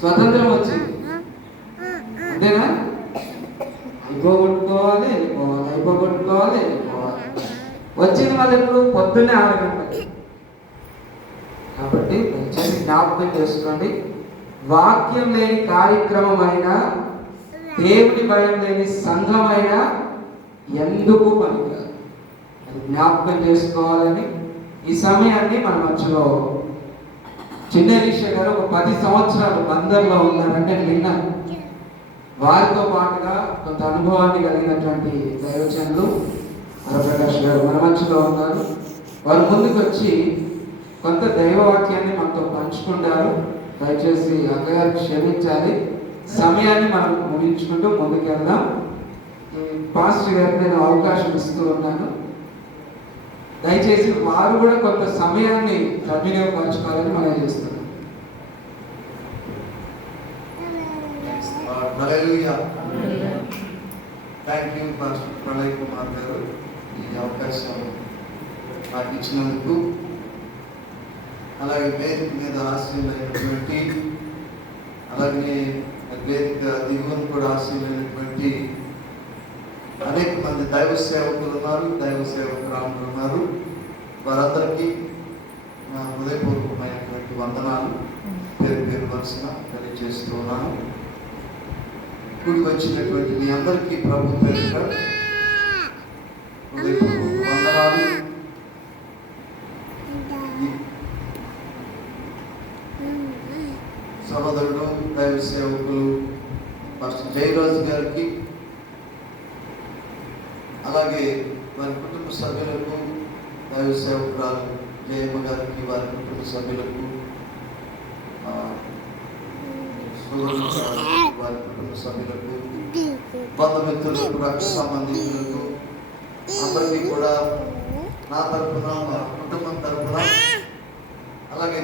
స్వతంత్రం వచ్చింది, అంతేనా? అయిపోగొట్టుకోవాలి, వెళ్ళిపోవాలి, అయిపోగొట్టుకోవాలి, వెళ్ళిపోవాలి. వచ్చింది మళ్ళీ ఎప్పుడు? పొద్దున్నే 6 గంటలకి. కాబట్టి దయచేసి జ్ఞాపకం చేసుకోండి, వాక్యం లేని కార్యక్రమం అయినా, దేవుడి భయం లేని సంఘమైనా ఎందుకు పనికిరాదు. అది జ్ఞాపకం చేసుకోవాలని ఈ సమయాన్ని మన మధ్యలో చిన్నరీష గారు ఒక 10 సంవత్సరాలు బందర్లో ఉన్నారంటే విన్నాను. వారితో పాటుగా కొంత అనుభవాన్ని కలిగినటువంటి దైవజనులు హరప్రకాష్ గారు మన మధ్యలో ఉన్నారు. వారు ముందుకు వచ్చి కొంత దైవవాక్యాన్ని మనతో పంచుకుంటారు. దయచేసి అక్కగారు క్షమించాలి, సమయాన్ని మనం ముగించుకుంటూ ముందుకెళ్దాం. పాస్టర్ గారికి నేను అవకాశం ఇస్తూ ఉన్నాను. దయచేసి వారు కూడా కొంత సమయాన్ని సద్వినియోగపరచుకోవాలని మనం చేస్తున్నాం. Thank you pastor Pralay Kumar గారు, ఈ అవకాశం నాకు ఇచ్చినందుకు. అలాగే వేదిక మీద ఆశీలైనటువంటి, అలాగే వేదిక దిగువను కూడా ఆశీలైనటువంటి అనేక మంది దైవ సేవకులు ఉన్నారు, దైవ సేవకురాలు ఉన్నారు. వారందరికీ నా హృదయపూర్వకమైనటువంటి వందనాలు పేరు పేరు వరుసన తెలియజేస్తూ ఉన్నాను. కూడికి వచ్చినటువంటి మీ అందరికీ ప్రభు పేరుగా హృదయపూర్వక వందనాలు. సహోదరుడు దైవ సేవకులు పాస్టర్ జయరాజు గారికి, అలాగే వారి కుటుంబ సభ్యులకు, దైవ సేవకురాలు జయమ్మ గారికి, వారి కుటుంబ సభ్యులకు, వారి కుటుంబ సభ్యులకు, బంధుమిత్రులకు, రక్త సంబంధికులకు అందరికీ కూడా నా తరఫున, మా కుటుంబం తరఫున, అలాగే